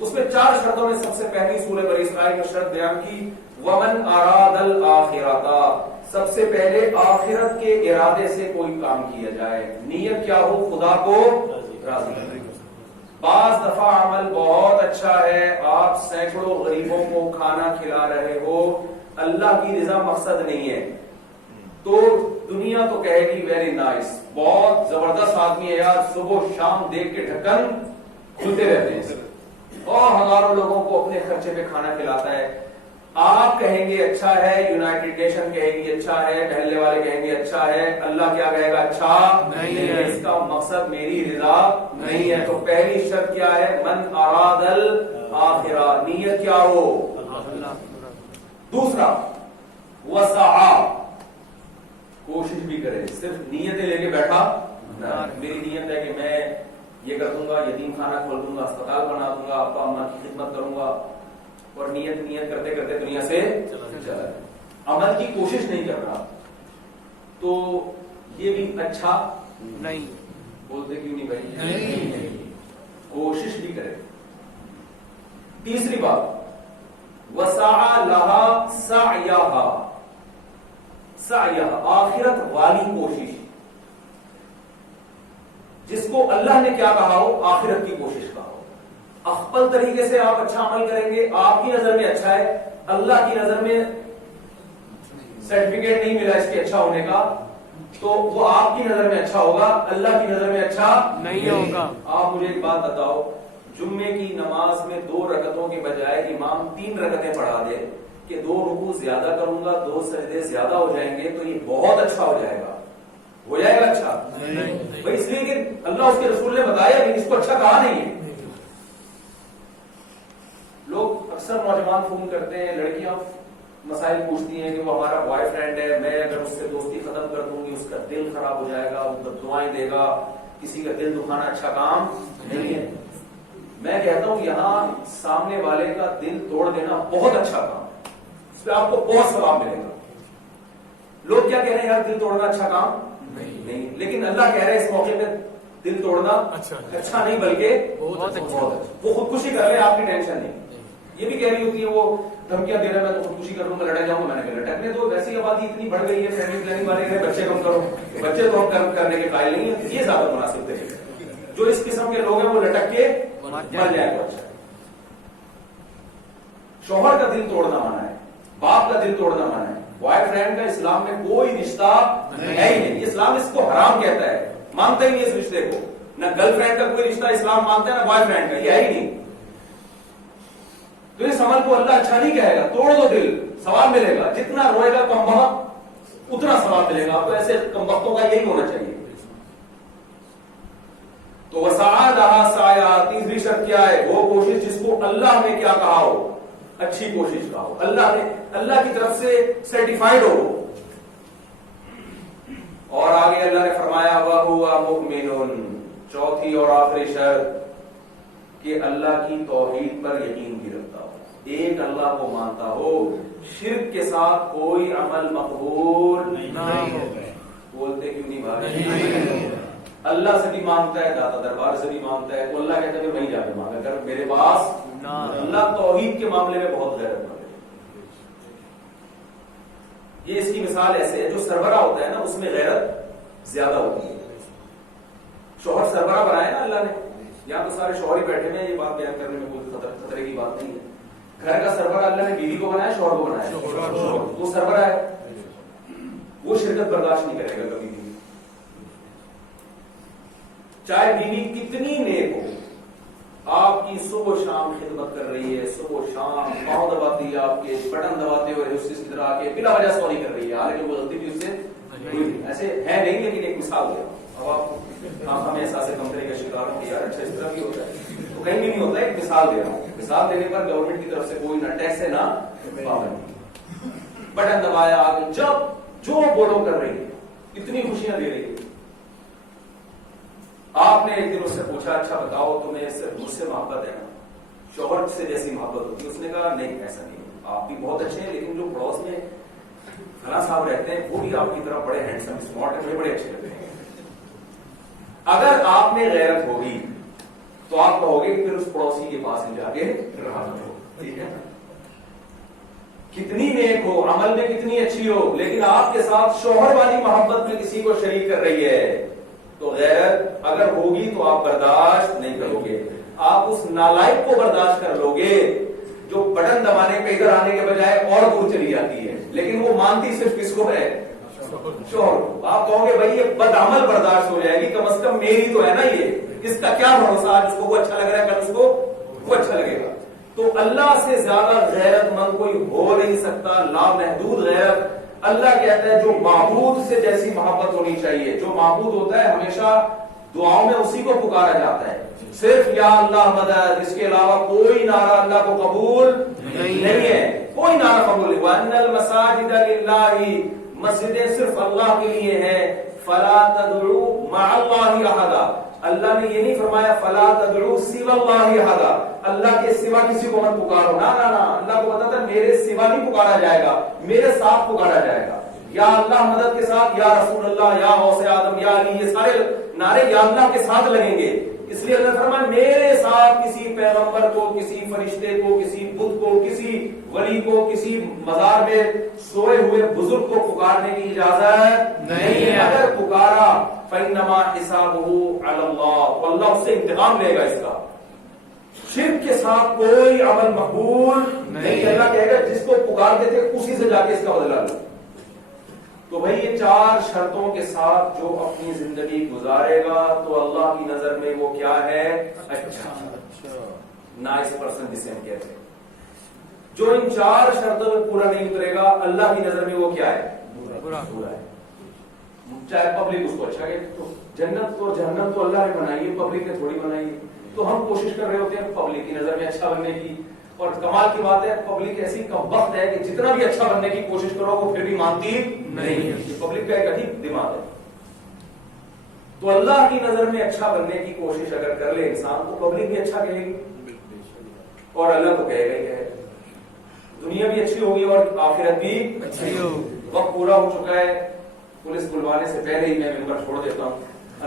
اس میں 4 شرطوں میں سب سے پہلی سورہ بنی اسرائیل میں شرط بیان کی، ومن اراد الاخرۃ، سب سے پہلے آخرت کے ارادے سے کوئی کام کیا جائے. نیت کیا ہو؟ خدا کو راضی کرنے. بعض دفعہ عمل بہت اچھا ہے، آپ سینکڑوں غریبوں کو کھانا کھلا رہے ہو، اللہ کی رضا مقصد نہیں ہے، تو دنیا تو کہے گی ویری نائس، بہت زبردست آدمی ہے یار، صبح شام دیکھ کے ڈھکن کھلتے رہتے ہیں اور ہزاروں لوگوں کو اپنے خرچے پہ کھانا کھلاتا ہے. آپ کہیں گے اچھا ہے، یونائٹڈ نیشن کہے گی اچھا ہے، محلے والے کہیں گے اچھا ہے، اللہ کیا کہے گا؟ اچھا نہیں ہے. اس کا مقصد میری رضا نہیں ہے. تو پہلی شرط کیا ہے؟ من اراد الاخرہ، نیت کیا ہو؟ دوسرا وسعا، کوشش بھی کرے. صرف نیتیں لے کے بیٹھا میری نیت ہے کہ میں یہ کر دوں گا، یتیم خانہ کھول دوں گا، اسپتال بنا دوں گا، ابا اماں کی خدمت کروں گا، اور نیت کرتے کرتے دنیا سے چلا، عمل کی کوشش نہیں کر رہا، تو یہ بھی اچھا نہیں. بولتے کیوں نہیں بھائی؟ کوشش بھی کرے. تیسری بات وسعى لها سعيها، آخرت والی کوشش. جس کو اللہ نے کیا کہا ہو، آخرت کی کوشش کہا ہو. افضل طریقے سے آپ اچھا عمل کریں گے، آپ کی نظر میں اچھا ہے، اللہ کی نظر میں سرٹیفکیٹ نہیں ملا اس کے اچھا ہونے کا، تو وہ آپ کی نظر میں اچھا ہوگا، اللہ کی نظر میں اچھا نہیں ہوگا. آپ مجھے ایک بات بتاؤ، جمعے کی نماز میں 2 رکعتوں کے بجائے امام 3 رکعتیں پڑھا دے کہ 2 رکوع زیادہ کروں گا، 2 سجدے زیادہ ہو جائیں گے، تو یہ بہت اچھا ہو جائے گا. ہو جائے گا اچھا؟ بھائی اس لیے کہ اللہ اس کے رسول نے بتایا کہ اس کو اچھا کہا نہیں ہے. لوگ اکثر نوجوان فون کرتے ہیں، لڑکیاں مسائل پوچھتی ہیں کہ وہ ہمارا بوائے فرینڈ ہے، میں اگر اس سے دوستی ختم کر دوں گی اس کا دل خراب ہو جائے گا، وہ بددعائیں دے گا. کسی کا دل دکھانا اچھا کام نہیں ہے. میں کہتا ہوں یہاں سامنے والے کا دل توڑ دینا بہت اچھا کام ہے، اس پہ آپ کو بہت ثواب ملے گا. لوگ کیا کہہ رہے ہیں؟ یار دل توڑنا اچھا کام نہیں، لیکن اللہ کہہ رہے ہیں اس موقع پہ دل توڑنا اچھا نہیں بلکہ بہت اچھا. وہ خودکشی کر رہے ہیں، آپ کی ٹینشن نہیں. یہ بھی کہہ رہی ہوتی ہے وہ دھمکیاں دے رہا ہے، میں تو خودکشی کروں گا، لڑا جاؤں گا. میں نے کہا لٹکنے تو ویسی آبادی اتنی بڑھ گئی ہے، فیملی پلاننگ والے کہہ بچے کم کرو، بچے تو ہم کرنے کے قائل نہیں ہیں. یہ زیادہ مناسب طریقہ ہے. جو اس قسم کے لوگ ہیں وہ لٹک کے مر جائے گا. اچھا، شوہر کا دل توڑنا منع ہے، باپ کا دل توڑنا منع ہے. بوائے فرینڈ کا اسلام میں کوئی رشتہ ہے ہی نہیں. اسلام اس کو حرام کہتا ہے، مانتا ہی نہیں اس رشتے کو. نہ گرل فرینڈ کا کوئی رشتہ اسلام مانتا ہے، نہ بوائے فرینڈ کا، یہ ہے ہی نہیں. تو اس عمل کو اللہ اچھا نہیں کہے گا. توڑ دو دل، ثواب ملے گا. جتنا روئے گا کم بخت اتنا ثواب ملے گا. تو ایسے کم بختوں کا یہی ہونا چاہیے. تو وسعى لها سعيها، تیسری شرط کیا ہے؟ وہ کوشش جس کو اللہ نے کیا کہا ہو، اچھی کوشش کہا ہو، اللہ کی طرف سے سرٹیفائڈ ہو. اور آگے اللہ نے فرمایا وَهُوَ مُؤْمِنٌ، چوتھی اور آخری شرط کہ اللہ کی توحید پر یقین بھی رکھتا ہو، ایک اللہ کو مانتا ہو، شرک کے ساتھ کوئی عمل مقبول نہ ہو. بولتے کیوں نہیں بھائی؟ اللہ سے بھی مانگتا ہے، داتا دربار سے بھی مانگتا ہے، تو اللہ کہتا ہے کہ وہیں جا کے مانگا کر میرے پاس. اللہ توحید کے معاملے میں بہت غیرت مند ہے. یہ اس کی مثال ایسے ہے، جو سربراہ ہوتا ہے نا اس میں غیرت زیادہ ہوتی ہے. شوہر سربراہ بنایا نا اللہ نے، یہاں تو سارے شوہر ہی بیٹھے ہوئے ہیں، یہ بات بیان کرنے میں کوئی خطرے کی بات نہیں ہے. گھر کا سربراہ اللہ نے بیوی کو بنایا، شوہر کو بنایا. وہ سربراہ ہے، وہ شرکت برداشت نہیں کرے گا کبھی بھی. چاہے بیوی کتنی نیک ہو، آپ کی صبح شام خدمت کر رہی ہے, صبح شام پاؤں دباتی ہے, آپ کے بٹن دباتے ہوئے اس کی طرح کے بلا وجہ سوری کر رہی ہے, حالانکہ وہ غلطی بھی اس سے ہوئی تھی. ایسے ہے نہیں, لیکن ایک مثال ہے. اب آپ ہمیں احساس کمتری کا شکار ہوں کہ یار اچھا اس طرح بھی ہوتا ہے, تو کہیں بھی نہیں ہوتا ہے. ایک مثال دے رہا ہوں, مثال دینے پر گورنمنٹ کی طرف سے کوئی نہ ٹیکس ہے نہ پابندی. بٹن دبایا, آگے جب جو بولو کر رہی ہے, اتنی خوشیاں دے رہی ہے. آپ نے ایک دن اس سے پوچھا, اچھا بتاؤ تمہیں مجھ سے محبت ہے نا, شوہر سے جیسی محبت ہوتی ہے؟ اس نے کہا نہیں ایسا نہیں, آپ بھی بہت اچھے ہیں, لیکن جو پڑوس میں فلاں صاحب رہتے ہیں وہ بھی آپ کی طرح بڑے ہینڈسم اسمارٹ ہیں, بڑے اچھے لگتے ہیں. اگر آپ میں غیرت ہوگی تو آپ کہو گے کہ پھر اس پڑوسی کے پاس ہی جا کے رہا کرو, ٹھیک ہے. کتنی نیک ہو, عمل میں کتنی اچھی ہو, لیکن آپ کے ساتھ شوہر والی محبت میں کسی کو شریک کر رہی ہے, تو غیرت اگر ہوگی تو آپ برداشت نہیں کرو گے. آپ اس نالائق کو برداشت کر لو گے جو بٹن دبانے پہ ادھر آنے کے بجائے اور دور چلی جاتی ہے, لیکن وہ مانتی صرف کس کو ہے, شوہر کو. آپ کہو گے بھائی یہ بدعمل برداشت ہو جائے گی, کم از کم میری تو ہے نا یہ, اس کا کیا بھروسہ, آج اس کو وہ اچھا لگ رہا ہے کل اس کو وہ اچھا لگے گا. تو اللہ سے زیادہ غیرت مند کوئی ہو نہیں سکتا, لامحدود غیرت. اللہ کہتا ہے جو معبود سے جیسی محبت ہونی چاہیے, جو معبود ہوتا ہے ہمیشہ دعاؤں میں اسی کو پکارا جاتا ہے, صرف یا اللہ مدد, اس کے علاوہ کوئی نعرہ اللہ کو قبول نہیں ہے, کوئی نعرہ قبول نہیں. وَأَنَّ الْمَسَاجِدَ لِلَّهِ, مسجدیں صرف اللہ کے لیے ہیں. فَلَا تَدْعُوا مَعَ اللَّهِ أَحَدًا, اللہ نے یہ نہیں فرمایا فَلَا تَدْعُوا سِوَى اللَّهِ أَحَدًا, اللہ کے سوا کسی کو مت پکارو. نا نا نا, اللہ کو پتا تھا میرے سوا نہیں پکارا جائے گا, میرے ساتھ پکارا جائے گا. یا اللہ مدد کے ساتھ یا رسول اللہ, یا غوث اعظم, یا علی, یہ سارے نعرے یا اللہ کے ساتھ لگیں گے. اس لیے اللہ نے فرمایا میرے ساتھ کسی پیغمبر کو, کسی فرشتے کو, کسی بت کو, کسی ولی کو, کسی مزار میں سوئے ہوئے بزرگ کو پکارنے کی اجازت نہیں ہے. اگر پکارا فإنما حسابه علی اللہ, تو اللہ اس سے انتقام لے گا اس کا. شرک کے ساتھ کوئی عمل مقبول نہیں. اللہ کہے گا جس کو پکارتے تھے اسی سے جا کے اس کا بدلہ لو. تو بھائی یہ 4 شرطوں کے ساتھ جو اپنی زندگی گزارے گا تو اللہ کی نظر میں وہ کیا ہے, اچھا, نائس پرسن جسے ہم کہتے ہیں. جو ان 4 شرطوں میں پورا نہیں اترے گا اللہ کی نظر میں وہ کیا ہے, برا ہے. چاہے پبلک اس کو اچھا کہ, تو جنت اور جہنم تو اللہ نے بنائی ہے, پبلک نے تھوڑی بنائی ہے. تو ہم کوشش کر رہے ہوتے ہیں پبلک کی نظر میں اچھا بننے کی, اور کمال کی بات ہے پبلک ایسی کم وقت ہے کہ جتنا بھی اچھا بننے کی کوشش کرو وہ پھر بھی مانتی نہیں ہے. پبلک کا ایک عجیب دماغ ہے. تو اللہ کی نظر میں اچھا بننے کی کوشش اگر کر لے انسان تو پبلک بھی اچھا کہے گی اور اللہ کو کہے گا ہی کہے. دنیا بھی اچھی ہوگی اور آخرت بھی اچھی ہوگی. وقت پورا ہو چکا ہے, پولیس بلوانے سے پہلے ہی میں ممبر چھوڑ دیتا ہوں.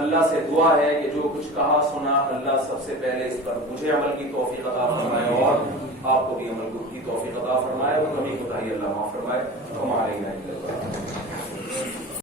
اللہ سے دعا ہے کہ جو کچھ کہا سنا اللہ سب سے پہلے اس پر مجھے عمل کی توفیق عطا فرمائے اور آپ کو بھی عمل کی توفیق عطا فرمائے, اور کمی کوتاہی اللہ معاف فرمائے. ہمارے